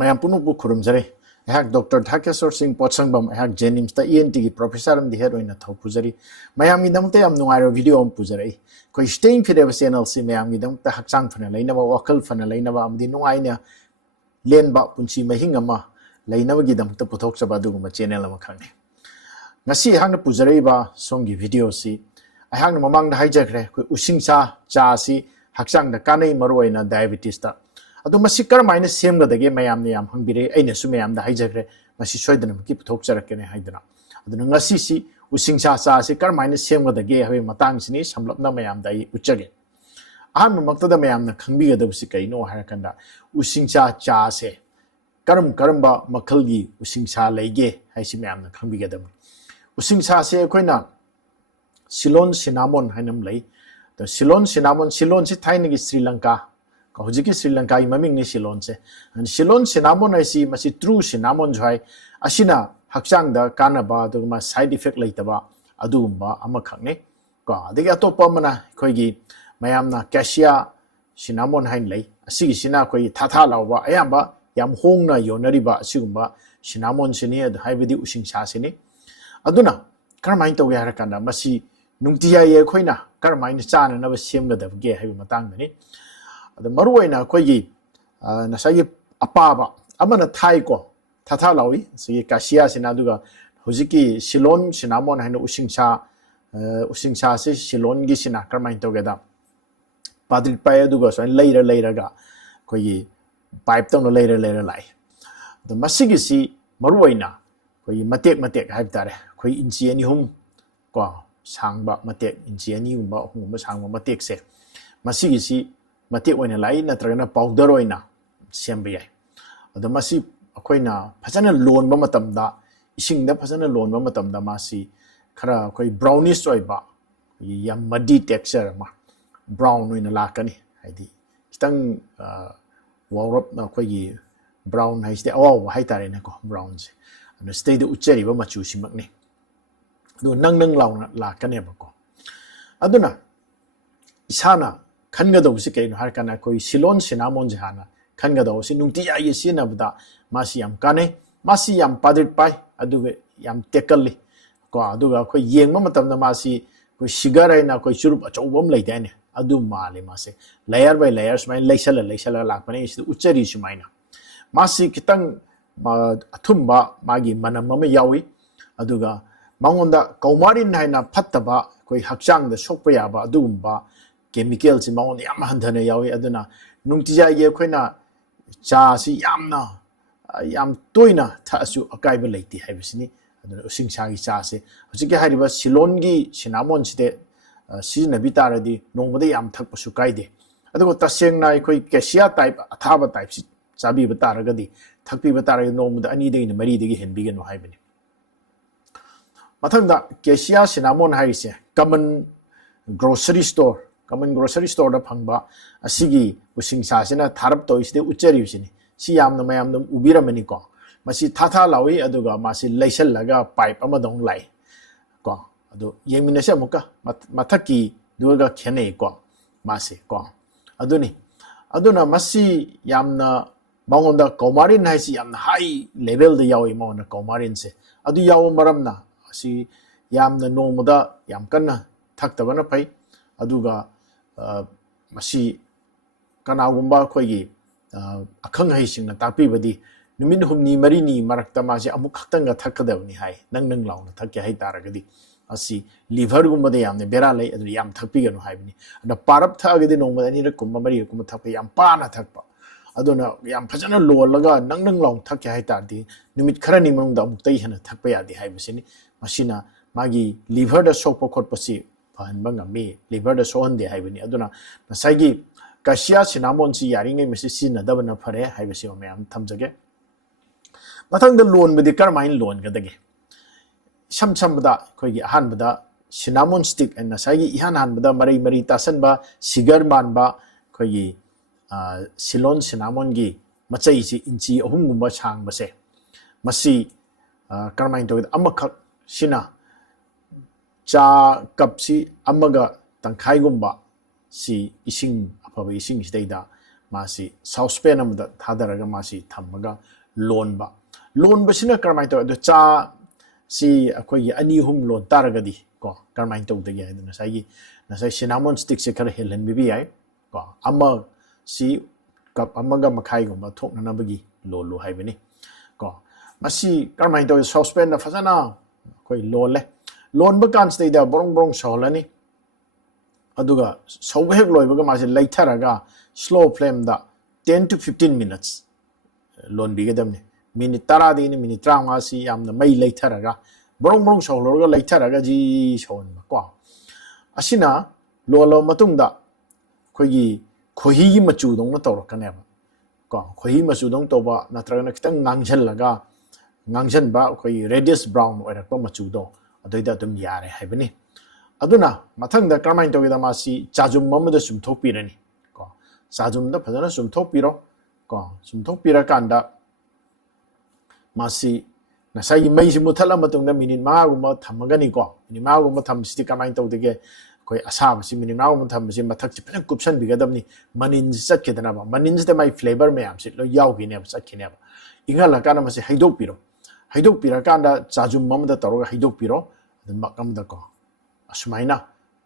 mayam punuk bu khurum jare ehak Dr. Dhakeswar Potshangbam ehak Jenims ta ENT gi professor am di heroin thau pujari mayam gi damte am nungai video am pujari koi staying fit channel si mayam gi damta hakchang phana laina ba wakal phana laina ba am di nungai na len ba punchi mahing ama laina ba gi damta puthok chaba du ma channel am khang ngasi hang na pujari ba song gi video si ahang na mamang da hijackre koi using cha si hakchang da kanai maroi na diabetes ta adu masi kar maina sem ga dage mayam ne yam hangbire aina su mayam da hijackre masi soidana ki puthok charakene haidana adu ngasi si using cha si kar maina sem ga dage habe matang sini samlapna mayam da uchage aham makta da mayam na khangbi ga da si kaino harakanda using cha se karam ba makhal gi using cha leige haisi mayam na khangbi ga da using cha se koina Ceylon cinnamon hainam lei the Ceylon cinnamon Ceylon si thaina gi Sri Lanka ka hojiki Sri Lanka I maming ni Ceylon se and Ceylon cinnamon ai si masi true cinnamon jhai asina hakchang da kana ba du ma side effect leitaba adumba ama khakne ka de ga to pamana khoi gi mayam na cassia cinnamon hain lei asigi sina khoi tha lawba ayamba yam hong na yonari ba asigumba cinnamon sini ad haibidi using sa sini aduna karmain to ga harakanda masi nungtiya ye khoina karmain chana na ba semga da ge haibi matang ni ada maruina khoigi na sai apaba amana thai ko tha lawi si kasia sina duga hojiki Ceylon cinnamon haina using sa se Ceylon gi sina karmain to ga da padri pa duga so leira ga khoigi pipe tong leira lai the masigi si maruina khoigi matek haib tare khoi inchi ani hum ko sangba matek inchi ani umba hum sangba matek se masigi si matek oina lai natragana powder oina sembe yai ado masi akoina phajana lon ba matam da ising da phajana lon ba matam da masi khara khoi brownish oiba yam muddy texture ma brown oina lakani haidi kitang warop na khoi brown haiste aw hai tare na ko brown se and stay the uchari ba machu simak ni do nang launa la kane ba ko aduna isana khanga do si kaino har kana koi Ceylon cinnamon jhana khanga do si nungti ya ye sina bda masi yam kane masi yam padit pai adu yam tekali ko adu ga koi yeng ma matam na masi koi sugar ai na koi churup achobom leidane adu male mase layer by layers mai leisala lakpane is uchari sumaina masi kitang athumba magi manam ma yawi aduga mangonda kaumarin haina phattaba koi hakchang da sokpa yaba adumba chemical si mangon yam handhana yawi aduna nungtija ye khoina cha si yam toina thasu akaiba leiti haibisini aduna using sa gi cha se hojiki hariba Ceylon gi cinnamon side sijna bitaradi nongmada yam thakpa su kaide adugo taseng na khoi cassia type athaba type si chabi bataragadi thakpi bataragi nongmada ani degi mari degi henbi gano haibini mathangda cassia cinnamon haise common grocery store da phangba asigi using sa sina tharap to isde uchari usini si yamna mayam dum ubiramani ko masi tha lawi aduga masi leisal laga pipe amadong lai ko adu yemina se muka mathaki duga khene ko masi ko aduna masi yamna mangonda kaumarin haisi yamna high level da yawi mona kaumarin se adu yaw maramna si yamna nomoda yam kanna thaktabana pai aduga masi kanagumba khoigi akhang haisingna takpibadi numin humni marini marakta masi amuk khaktanga thakadawni hai nang launa thakya hai taragadi asi liver gumba de yamne bera lay adu yam thakpi ganu haibni ada parap thagade nongma ani ra kumma mari kumma thakpa yam pana thakpa aduna yam phajana lolaga nang laung thakya hai tardi numit kharani manungda amuk tai hana thakpa yadi haibisini masina magi liver da sokpa khotpasi phanba ngami liver da sohande haibini aduna nasagi cassia cinnamon si yaringai mesi sina dabana phare haibisi mayam thamjage mathangda loan bedi karmain loan gadage samda khoigi ahanbada cinnamon stick and nasagi hanbada mari tasanba sigar manba khoigi Ceylon cinnamon gi machai si inchi ahum gumba chang base masi karmain to amakhak sina cha kapsi amaga tangkhai gumba si ising apabi ising steida मासी saucepan अमदा थादरगा मासी थम्मगा लोनबा लोनबसिना करमाय तो अदु चा सी अखोय अनि हुम loan तारगदी को करमाय तो दगे है नसाई सिनामोन स्टिक से खर हेलन बिबी आइ को अमा सी कप अमगा मखाई गुम थोकनबगी लोलो हाइबनी को मसी करमाय तो सॉसपेन न फजना कोई लोले लोनब कांस्तेदा बोरोंग बोरोंग सोलनी अदुगा सौब हेक लोइबगा मासे लैथरगा स्लो फ्लेम दा 10 to 15 minutes लोन बिगदमने मिनिट 10 दिनी मिनिट 35 सी यामना मै लैथरगा बोरोंग बोरोंग सोलरगा लैथरगा जी सोनबा को असिना लोलो मतुंगदा खोगी खोही मचु दोंग तौरकनेबा को खोही मचु दोंग तोबा नत्रगना खितंग ngangjhanba khoi reddish brown oirakpa machu do adoida dum yare haibani aduna mathangda karmain togida masi chajum mamada sumthokpirani ko chajum da phajana sumthokpiro ko sumthokpira kanda masi nasai mai si muthala matungda minute ma guma thamagani ko minute ma guma thamsi karmain togdige khoi asaba si minute ma guma thamsi mathak si phan kupsan bigadamni manin sakkedana ba manin de mai flavor me am si lo yawgine ba sakkine ba ingala kana masi haidokpiro haidokpirakaanda chajum mamda toroga haidokpiro makamda ko asmaina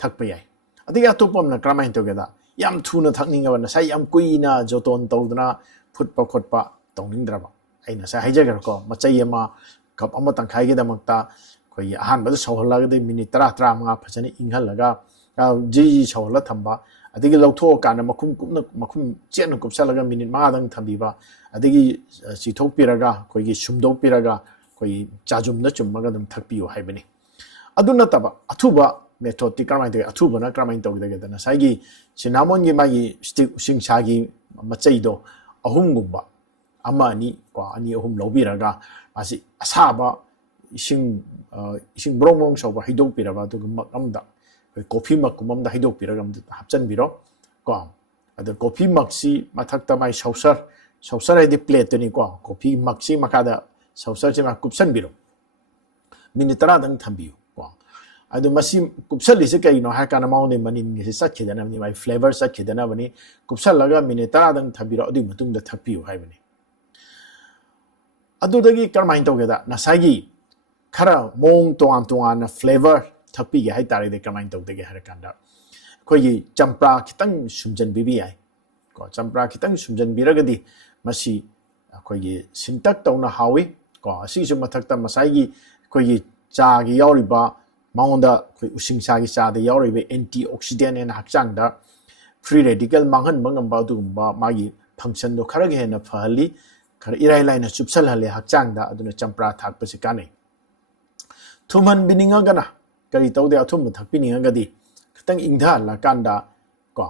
thakpa yai adigi atopamna kramain togeda yam thuna thakninga na sai yam kuina joton tawdna phutpa khotpa tawningdraba aina sa haijagar ko machai ama kap ama tangkhai ge damakta koi ahan bada soholaga de minute 30 35 phajani inghalaga ji sohola thamba adigi lawtho kana makhum chen kupsalaga minute 5 dang thambiba adigi chithokpiraga koigi sumdokpiraga koi chajum na chummaga dum thakpiyo haibani aduna taba athuba method ti karmai de athuba na karmai tog de na saigi sinamon gi magi stick using sagi machai do ahum gumba ama ani ko ani ahum lobiraga asi asaba ising brong soba hidokpiraga to amda coffee mak kumam da hidokpiraga hapchan biro ko ada coffee mak si mathakta mai saucer ai di plate ni ko coffee mak si makada saucer chima kupsan biro minute 30 dang thambiu ko adu masi kupsal lise kai no ha kana maune manin ni sa khidana ni mai flavor sa khidana bani kupsal laga minute 30 dang thabiro adu matung da thakpiu hai bani adu dagi karmain togeda na sagi khara mong toan na flavor thakpi ge hai tare de karmain togde har kanda koi champra khitang sumjan bibi ai ko champra khitang sumjan biragadi masi koi sintak tawna hawi ko si su mathakta masai gi koi cha gi yauriba maunda koi using sa gi cha de yauriba antioxidant en hakchang da free radical manghan mangam ba du ba magi function do khara ge na phali khara irai lai na chupsal hale hakchang da aduna champra thak pa se kanai thuman bininga gana kari tawde athum thak pininga gadi khitang ingdha la kanda ko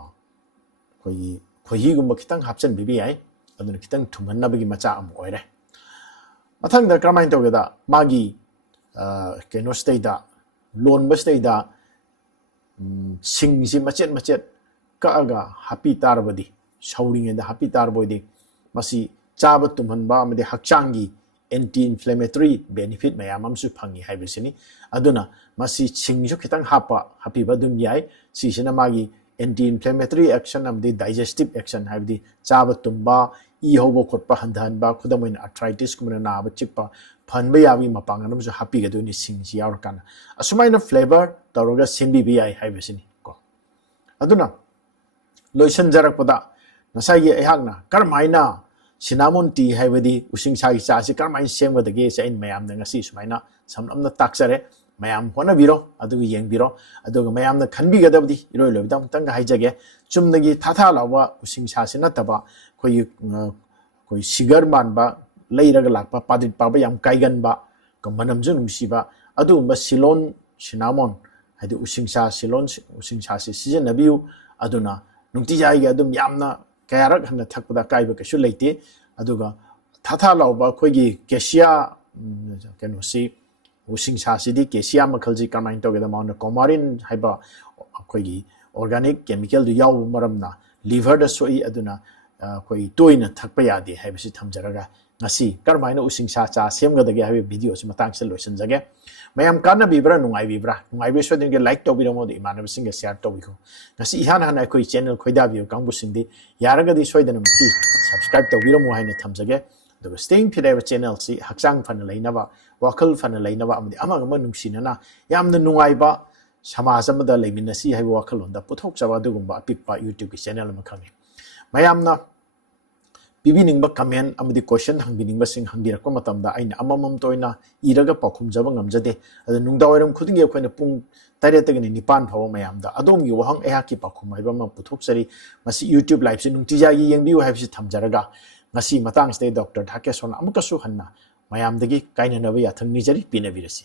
koi gum khitang hapchan bibi ai aduna khitang thuman na bagi macha am oire mathang da karmain togeda magi keno state da loan ba state da singsi machet ka aga happy tarbadi shouting and happy tarbodi masi chaba tumhan ba amade hakchangi anti inflammatory benefit mayam amsu phangi haibesini aduna masi singju khitang happy badum yai si sina magi anti inflammatory action amde digestive action haibdi chaba tumba i hobo khotpa handhan ba khudamoin arthritis kumna na ba chikpa phanba yawi mapanganam su happy ga duni singji yaur kana asumaina flavor toroga sembi bi ai haibesini ko aduna loisan jarak pada nasai ye ehakna karmaina cinnamon tea haibadi using sai cha si karmain semba de ge sa in mayam na ngasi sumaina samnamna taksare mayam hona biro adu yeng biro adu mayam na khanbi ga dabdi iroi lobdam tang ga haijage chumnagi thatha lawa using sa sina taba koi sigar man ba leiraga lakpa padit pa ba yam kaigan ba ko manam jung siba adu ma silon cinnamon hadi using sa silon using sa si season nabiu aduna nungti jai ga dum yamna kayarak hanna thakpada kaiba ka shu leite aduga thatha lawba khoigi kesia keno si using sa si di kesia makhalji karmain to ga mauna comarin haiba khoigi organic chemical du yaw maramna liver da soi aduna koi toina thakpa yade haibasi thamjaraga ngasi karmaina usingsa cha semgadage habi video si matang se loisan jage mayam kana bibra nungai bi so den ge like to bira mod imana singa share to biko ngasi ihan hana koi channel khoida bi kangbu singdi yaraga di soidanam ki subscribe to bira mo haina thamjage the staying fit channel si haksang fan lainaba wakal fan lainaba amdi amaga manungsinana yamna nungai ba samaj amada leiminasi haiba wakal honda puthok chawa dugumba apikpa youtube channel ma khangi mayamna pibining comment amadi question hangbining basing hangbirakpa matamda aina amamam toina iraga pakhum jaba ngamjade adu nungdawaram khudinge khoina pung tare tagini nipan phawa mayamda adom gi wahang eha ki pakhum haiba ma puthok sari masi youtube live se nungtija gi yengbiu haibsi thamjaraga ngasi matang stay Dr. Dhakeswar amakasu hanna mayamdagi kainanaba yathang nijari pinabirasi